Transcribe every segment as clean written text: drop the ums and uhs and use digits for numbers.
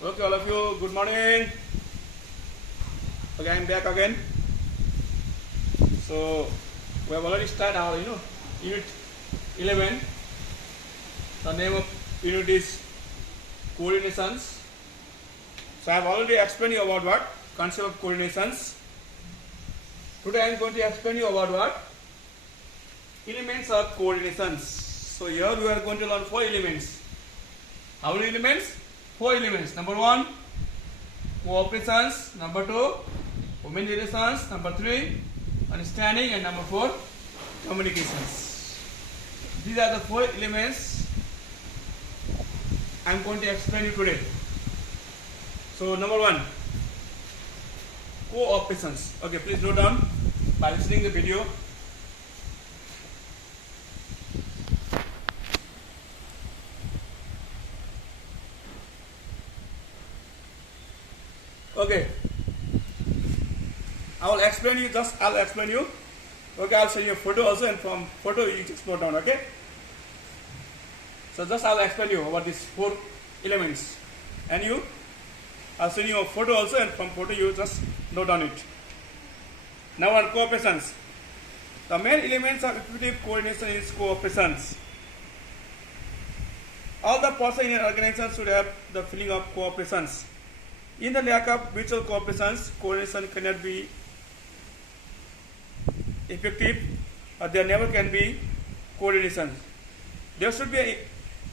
Okay, all of you, good morning. Okay, I'm back again. So we have already started our unit 11. The name of unit is coordinations. So I have already explained you about what concept of coordinations. Today I am going to explain you about what elements of coordinations. So here we are going to learn 4 elements. How many elements? 4 elements. Number 1, cooperations. Number 2, human relations. Number 3, understanding. And number 4, communications. These are the 4 elements I am going to explain you today. So number 1, cooperations. Okay, please note down by listening the video. Okay, I'll explain you. Okay, I'll send you a photo also, and from photo you just note down. Okay, so just I'll explain you about these 4 elements, and I'll send you a photo also, and from photo you just note down it. Now on cooperations, the main elements of effective coordination is cooperations. All the persons in an organization should have the feeling of cooperations. In the lack of mutual cooperations, coordination cannot be effective, or there never can be coordination. There should be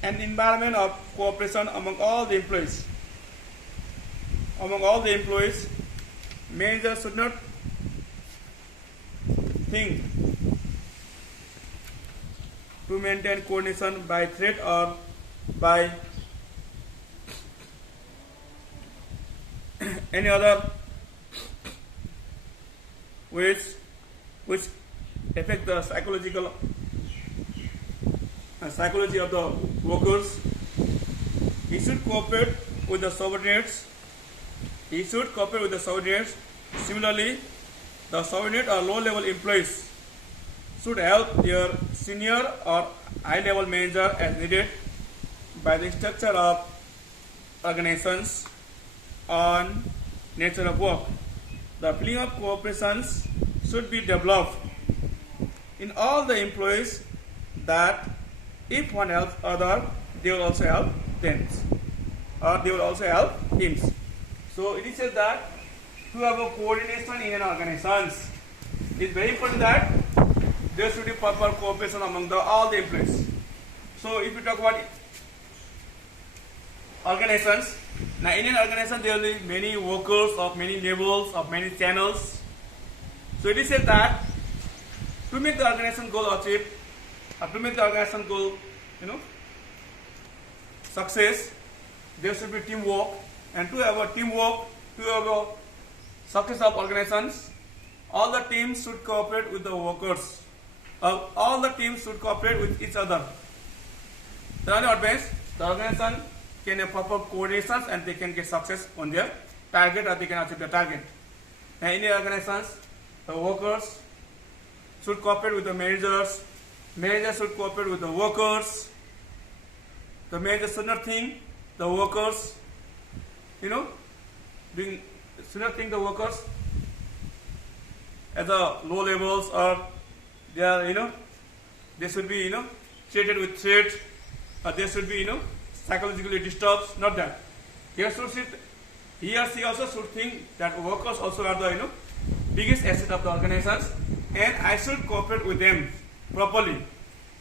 an environment of cooperation among all the employees. Managers should not think to maintain coordination by threat or by any other ways which affect the psychology of the workers. He should cooperate with the subordinates. Similarly, the subordinate or low-level employees should help their senior or high-level manager as needed by the structure of organizations on nature of work. The feeling of cooperations should be developed in all the employees that if one helps other, they will also help them, or they will also help him. So it is said that to have a coordination in an organization, it is very important that there should be proper cooperation among all the employees. So if you talk about organizations, now in an organization there will be many workers of many levels, of many channels. So it is said that to make the organization goal achieved, or to make the organization goal success, there should be teamwork. And to have a teamwork, to have a success of organizations, all the teams should cooperate with the workers. All the teams should cooperate with each other. Then what means the organization can have proper coordinations and they can get success on their target, or they can achieve the target. And in the organizations, the workers should cooperate with the managers. Managers should cooperate with the workers. The managers should not think the workers, should not think the workers at the low levels, or they are, they should be, treated with threat, or they should be, psychologically disturbed. Not that. He or she also should think that workers also are the, biggest asset of the organizations, and I should cooperate with them properly,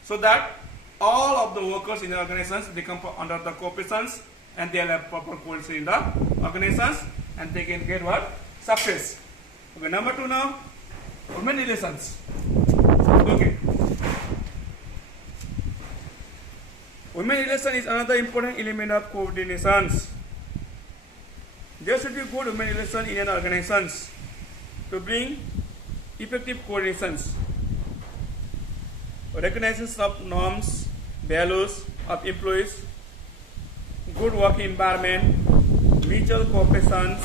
so that all of the workers in the organizations, they come under the cooperations, and they will have proper coordination in the organizations, and they can get what? Success. Okay, number 2 now, human relations. Okay. Human relation is another important element of coordinations. There should be good human relation in an organization to bring effective coordinations. Recognition of norms, values of employees, good working environment, mutual cooperation,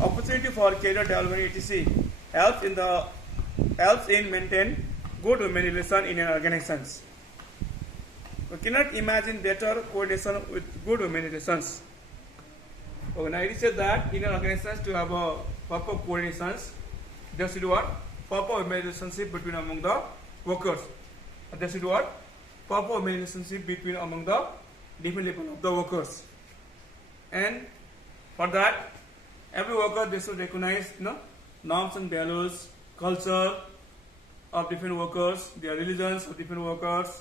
opportunity for career development, etc. helps in maintain good human relation in an organization. We cannot imagine better coordination with good human relations. Okay, now it is said that in an organization to have a proper coordinations, there should be what? Proper relationship between among the workers. There should be what? Proper relationship between among the different level of the workers. And for that, every worker they should recognize norms and values, culture of different workers, their religions of different workers.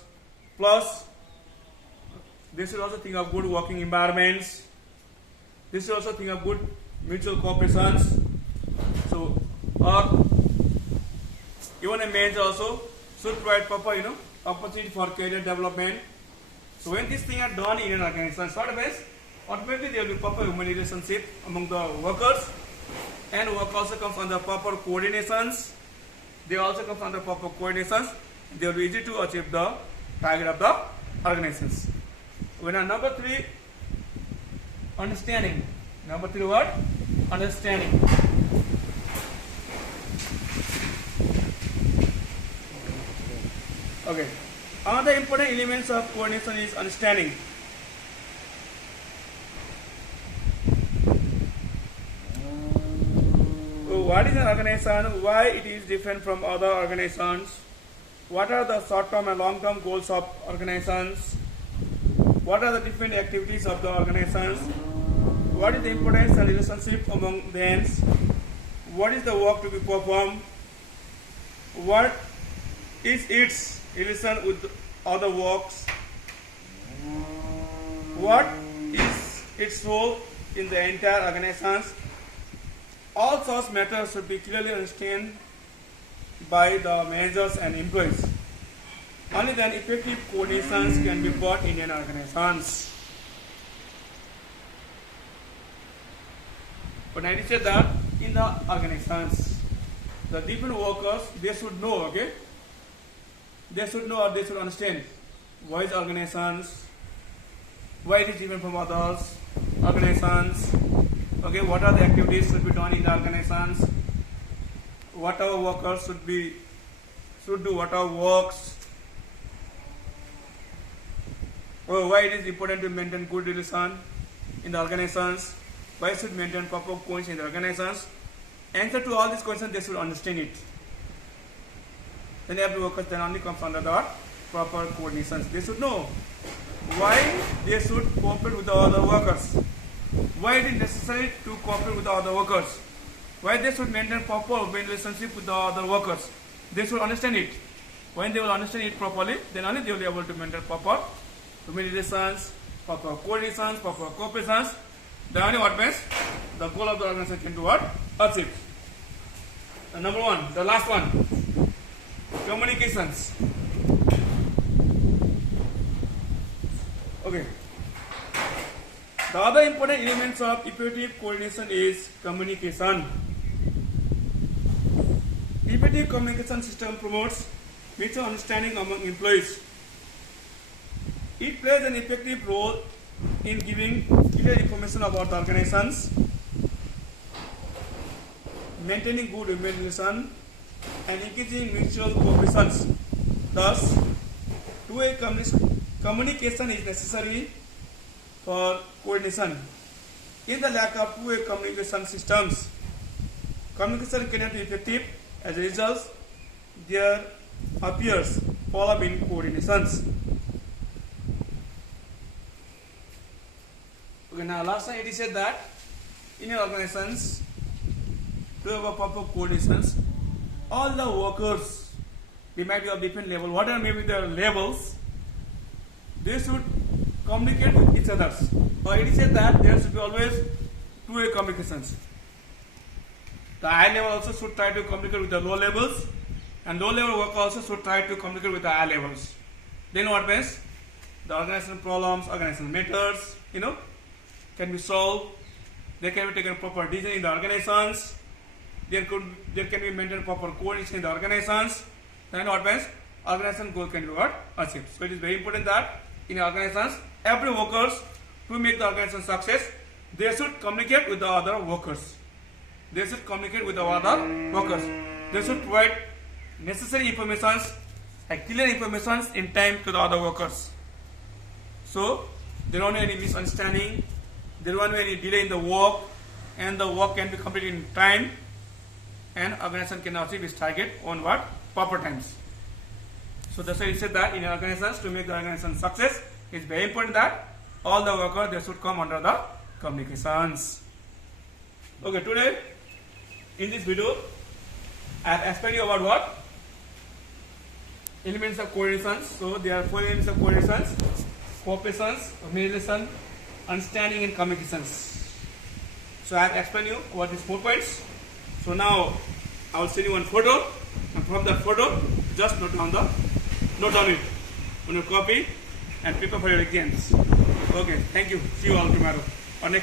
Plus, they should also think of good working environments. They should also think of good mutual cooperations. So, or even a manager also should provide proper opportunity for career development. So when these things are done in an organization, what happens? Automatically there will be proper human relationship among the workers, and work also comes under proper coordinations. They also comes under proper coordinations. They will be easy to achieve the target of the organizations. When number 3, understanding. Number 3 what? Understanding. Okay. Another important elements of coordination is understanding. So what is an organization? Why it is different from other organizations? What are the short-term and long-term goals of organizations? What are the different activities of the organizations? What is the importance and relationship among them? What is the work to be performed? What is its relation with other works? What is its role in the entire organization? All such matters should be clearly understood by the managers and employees. Only then effective coordinations can be brought in an organization. But I said that in the organizations, the different workers, they should know, okay? They should know or they should understand why is organizations, why it is different from others, organizations, okay, what are the activities should be done in the organizations, what our workers should do, what our works, or why it is important to maintain good relation in the organizations, why should maintain proper cohesion in the organizations. Answer to all these questions, they should understand it. Then every worker then only comes under the proper coordinations. They should know why they should cooperate with the other workers, why it is necessary to cooperate with the other workers, why they should maintain proper relationship with the other workers. They should understand it. When they will understand it properly, then only they will be able to maintain proper human relations, proper coordinations, proper cooperations. Then only what means the goal of the organization can do what? Achieve. And number 1, the last one, communications. Okay. The other important elements of effective coordination is communication. Effective communication system promotes mutual understanding among employees. It plays an effective role in giving clear information about the organizations, maintaining good human relations, and engaging mutual cooperation. Thus, two-way communication is necessary for coordination. In the lack of two-way communication systems, communication cannot be effective. As a result, there appears problem in coordinations. Okay, now last time it is said that in your organizations, to have a proper coordinations, all the workers, they might be of different level, whatever may be their levels, they should communicate with each other. Or it is said that there should be always two-way communications. The high level also should try to communicate with the low levels, and low level worker also should try to communicate with the high levels. Then what happens? The organizational problems, organizational matters, can be solved. They can be taken proper decision in the organizations. There can be maintained proper coordination in the organizations. Then what happens? Organization goal can be what? Achieved. So it is very important that in organizations, every workers, to make the organization success, they should communicate with the other workers. They should communicate with the other workers. They should provide necessary information, clear information in time to the other workers. So there are no any misunderstanding. there won't be any delay in the work, and the work can be completed in time, and organization can achieve its target on what? Proper times. So that's why it said that in organizations, to make the organization success, it's very important that all the workers, they should come under the communications. Okay, today in this video I have explained you about what? Elements of coordination. So there are 4 elements of coordination: cooperation, communication, understanding, and communications. So I have explained you what these 4 points. So now I will send you one photo, and from that photo just note down it on your copy and prepare for your exams. Okay, thank you. See you all tomorrow.